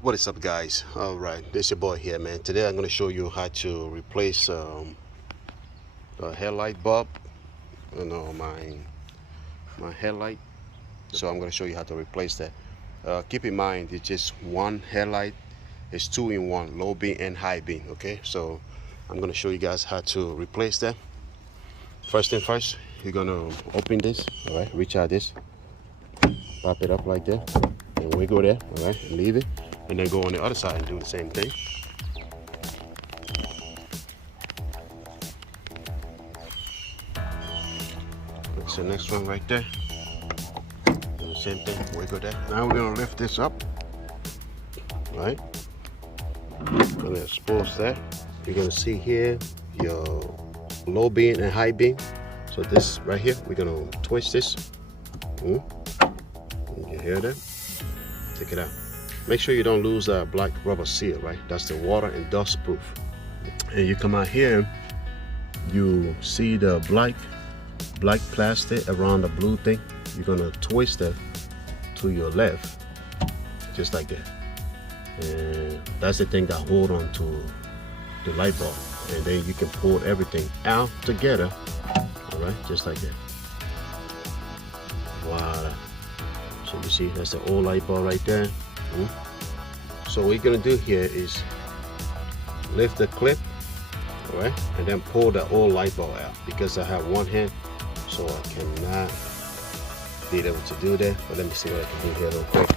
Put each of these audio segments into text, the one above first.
What is up, guys? All right, this your boy here, man. Today I'm going to show you how to replace the headlight bulb. My headlight. So I'm going to show you how to replace that. Keep in mind, it's just one headlight. It's two in one, low beam and high beam. Okay, so I'm going to show you guys how to replace that. First thing first, you're going to open this. All right, reach out this, pop it up like that, and wiggle there. All right, and leave it. And then go on the other side and do the same thing. That's the next one right there. Do the same thing, wiggle that. Now we're gonna lift this up, right? Gonna expose that. You're gonna see here your low beam and high beam. So this right here, we're gonna twist this. You hear that? Take it out. Make sure you don't lose that black rubber seal, right? That's the water and dust proof. And you come out here, you see the black plastic around the blue thing. You're gonna twist it to your left, just like that. And that's the thing that hold on to the light bulb. And then you can pull everything out together, all right? Just like that. Voila. So you see, that's the old light bulb right there. So what you're gonna do here is lift the clip, all right, and then pull the old light bulb out. Because I have one hand, so I cannot be able to do that. But let me see what I can do here real quick.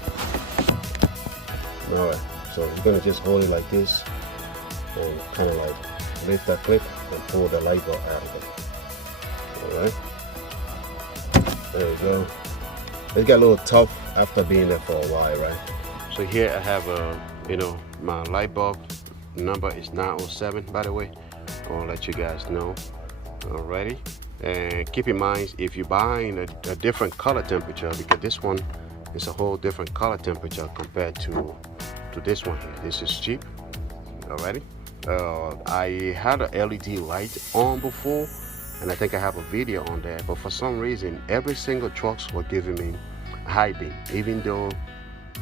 All right, so you're gonna just hold it like this and kind of like lift that clip and pull the light bulb out of it. All right, there we go. It got a little tough after being there for a while, right? So here I have my light bulb number is 907, by the way. I want to let you guys know. Alrighty, and keep in mind, if you're buying a different color temperature, because this one is a whole different color temperature compared to this one here. This is cheap. Alrighty, I had an LED light on before, and I think I have a video on that, but for some reason every single trucks were giving me high beam, even though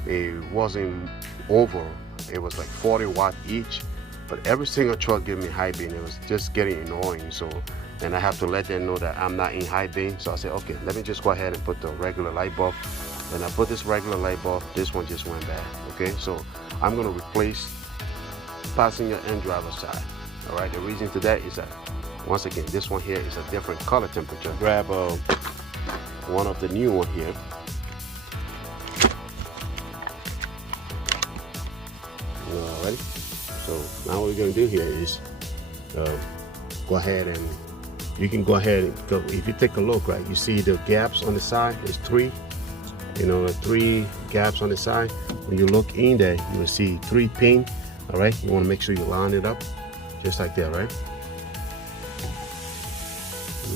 it wasn't over. It was like 40 watt each, but every single truck gave me high beam. It was just getting annoying. So, and I have to let them know that I'm not in high beam. So I said, okay, let me just go ahead and put the regular light bulb. And I put this regular light bulb. This one just went bad. Okay, so I'm gonna replace passenger and driver side. All right, the reason to that is that, once again, this one here is a different color temperature. Grab one of the new one here. Alright, so now what we're going to do here is go ahead and you can go ahead and go. If you take a look, right, you see the gaps on the side. There's three, three gaps on the side. When you look in there, you will see 3 pin. All right, you want to make sure you line it up just like that, right?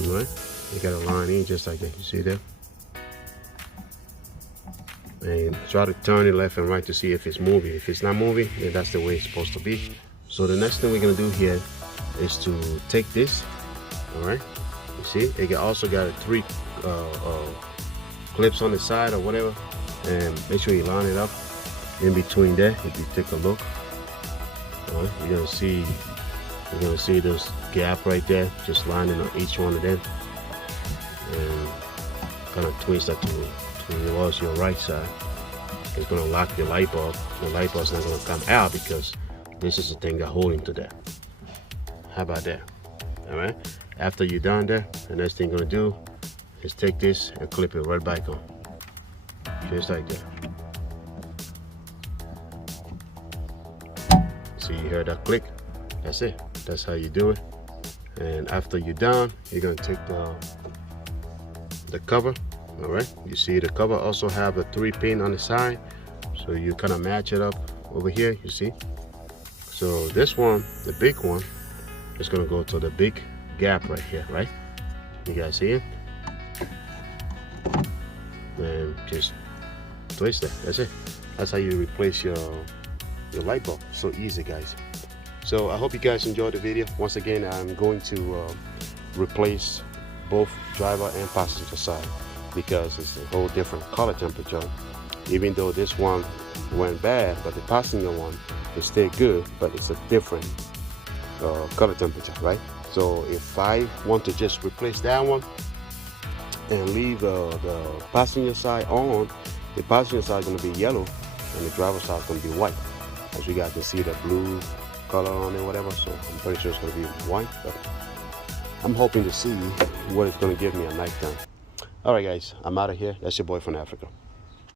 All right, you got to line in just like that. You see that? And try to turn it left and right to see if it's moving. If it's not moving, then that's the way it's supposed to be. So the next thing we're gonna do here is to take this, all right? You see, it also got 3 clips on the side or whatever, and make sure you line it up in between there. If you take a look, all right, you're gonna see this gap right there, just lining on each one of them, and kind of twist that towards your right side. It's going to lock the light bulb. The light bulb's not going to come out because this is the thing that holding to that. How about that? All right, after you're done there, the next thing you're going to do is take this and clip it right back on, just like that. See, you heard that click? That's it. That's how you do it. And after you're done, you're going to take the cover. All right, you see the cover also have a 3 pin on the side, so you kind of match it up over here. You see, so this one, the big one, is going to go to the big gap right here, right? You guys see it? And just twist it. That's it. That's how you replace your light bulb. So easy, guys. So I hope you guys enjoyed the video. Once again, I'm going to replace both driver and passenger side, because it's a whole different color temperature. Even though this one went bad, but the passenger one is still good, but it's a different color temperature, right? So if I want to just replace that one and leave the passenger side on, the passenger side is going to be yellow and the driver's side is going to be white. As you guys can see the blue color on it, whatever, so I'm pretty sure it's going to be white, but I'm hoping to see what it's going to give me at nighttime. All right, guys, I'm out of here. That's your boy from Africa.